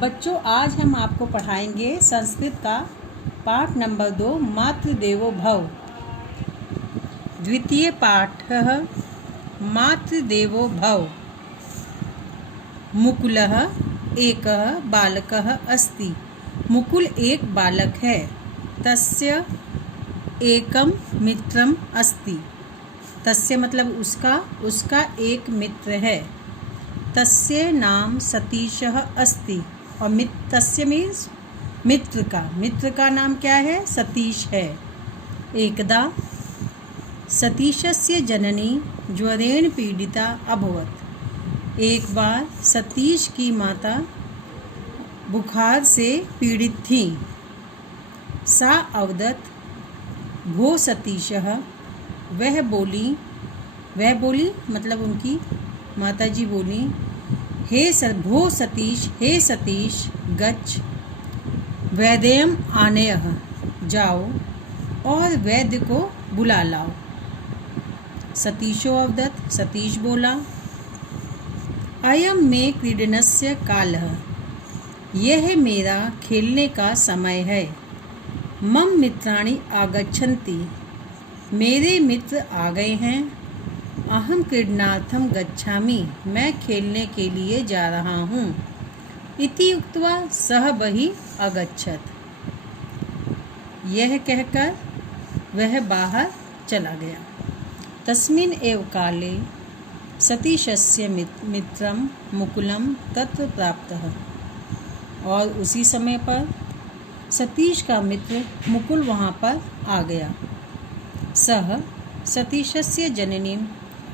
बच्चों, आज हम आपको पढ़ाएंगे संस्कृत का पाठ नंबर 2 मातृदेवो भव। द्वितीय पाठः मातृदेवो भव। मुकुलः एकः बालकः अस्ति। मुकुल एक बालक है। तस्य एकम मित्रम अस्ति। तस्य मतलब उसका एक मित्र है। तस्य नाम सतीशः अस्ति। और तस्य मीन्स मित्र का नाम क्या है? सतीश है। एकदा सतीशस्य जननी ज्वरेण पीड़िता अभवत्। एक बार सतीश की माता बुखार से पीड़ित थी। सा अवदत् भो सतीशः। वह बोली मतलब उनकी माताजी बोली, भो सतीश, हे सतीश, गच्छ वैद्यम आनयः। जाओ और वैद्य को बुला लाओ। सतीशो अवदत्। सतीश बोला, अयम मे क्रीडनस्य कालः। यह मेरा खेलने का समय है। मम मित्राणि आगच्छन्ति। मेरे मित्र आ गए हैं। अहम क्रीडनार्थम गच्छामि। मैं खेलने के लिए जा रहा हूँ। इति उक्त्वा सः बहिः अगच्छत्। यह कहकर वह बाहर चला गया। तस्मिन् एव काले सतीशस्य मित्रं मुकुलं तत्र प्राप्तः। और उसी समय पर सतीश का मित्र मुकुल वहाँ पर आ गया। सः सतीशस्य जननीं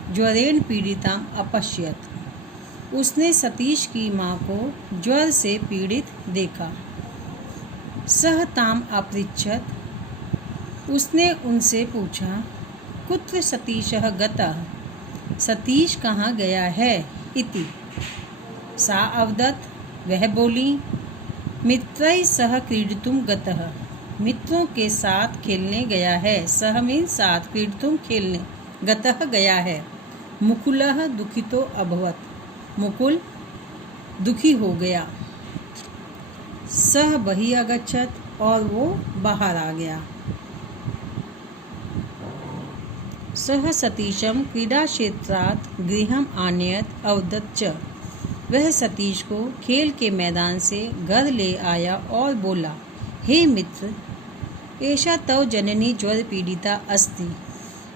ज्वरेण पीड़िताम् अपश्यत्। उसने सतीश की माँ को ज्वर से पीड़ित देखा। सः ताम् अपृच्छत्। उसने उनसे पूछा, कुत्र सतीशः गतः? सतीश कहाँ गया है? इति। सा अवदत्। वह बोली, मित्रैः सह क्रीडितुं गतः। मित्रों के साथ खेलने गया है। सह मीन्स साथ, क्रीडितुं खेलने, गतः गया है। मुकुलः दुखितो अभवत्। मुकुल दुखी हो गया। सः बहिः अगच्छत्। और वो बाहर आ गया। सः सतीशं क्रीडाक्षेत्रात् गृहम् आनयत् अवदत् च। वह सतीश को खेल के मैदान से घर ले आया और बोला, हे मित्र, एषा तव जननी ज्वर पीड़िता अस्ति।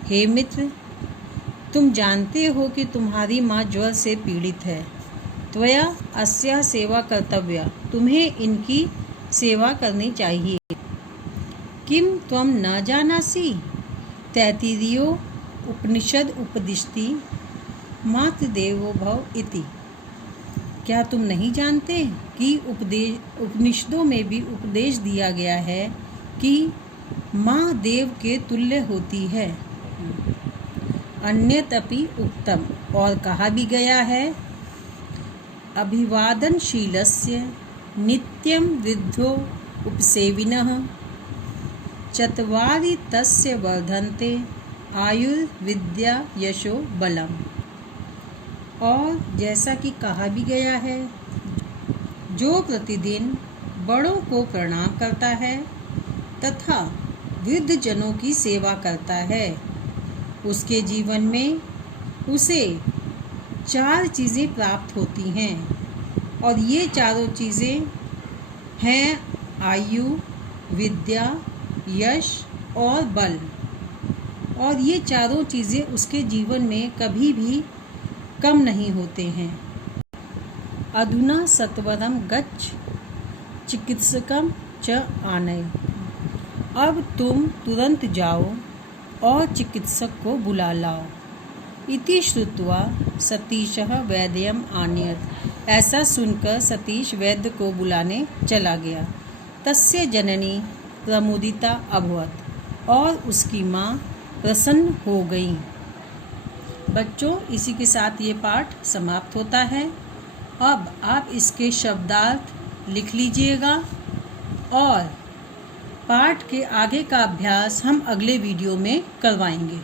हे मित्र, तुम जानते हो कि तुम्हारी माँ ज्वर से पीड़ित है। त्वया अस्याः सेवा कर्तव्या। तुम्हें इनकी सेवा करनी चाहिए। किम त्वं न जानासि? तैत्तिरीयो उपनिषद उपदिशति मातृदेवो भव इति। क्या तुम नहीं जानते कि उपनिषदों में भी उपदेश दिया गया है कि माँ देव के तुल्य होती है। अन्यतपि उक्तम, और कहा भी गया है, अभिवादनशीलस्य नित्यं वृद्धो उपसेविनः चत्वारि तस्य वर्धन्ते आयुर्विद्या यशो बलम। और जैसा कि कहा भी गया है, जो प्रतिदिन बड़ों को प्रणाम करता है तथा वृद्ध जनों की सेवा करता है, उसके जीवन में उसे 4 चीज़ें प्राप्त होती हैं। और ये चारों चीज़ें हैं आयु, विद्या, यश और बल। और ये चारों चीज़ें उसके जीवन में कभी भी कम नहीं होते हैं। अधुना सत्वरम गच्छ चिकित्सकम च आनय। अब तुम तुरंत जाओ और चिकित्सक को बुला लाओ। इति श्रुत्वा सतीशः वैद्यम आनयत्। ऐसा सुनकर सतीश वैद्य को बुलाने चला गया। तस्य जननी प्रमुदिता अभवत्। और उसकी माँ प्रसन्न हो गई। बच्चों, इसी के साथ ये पाठ समाप्त होता है। अब आप इसके शब्दार्थ लिख लीजिएगा और पाठ के आगे का अभ्यास हम अगले वीडियो में करवाएंगे।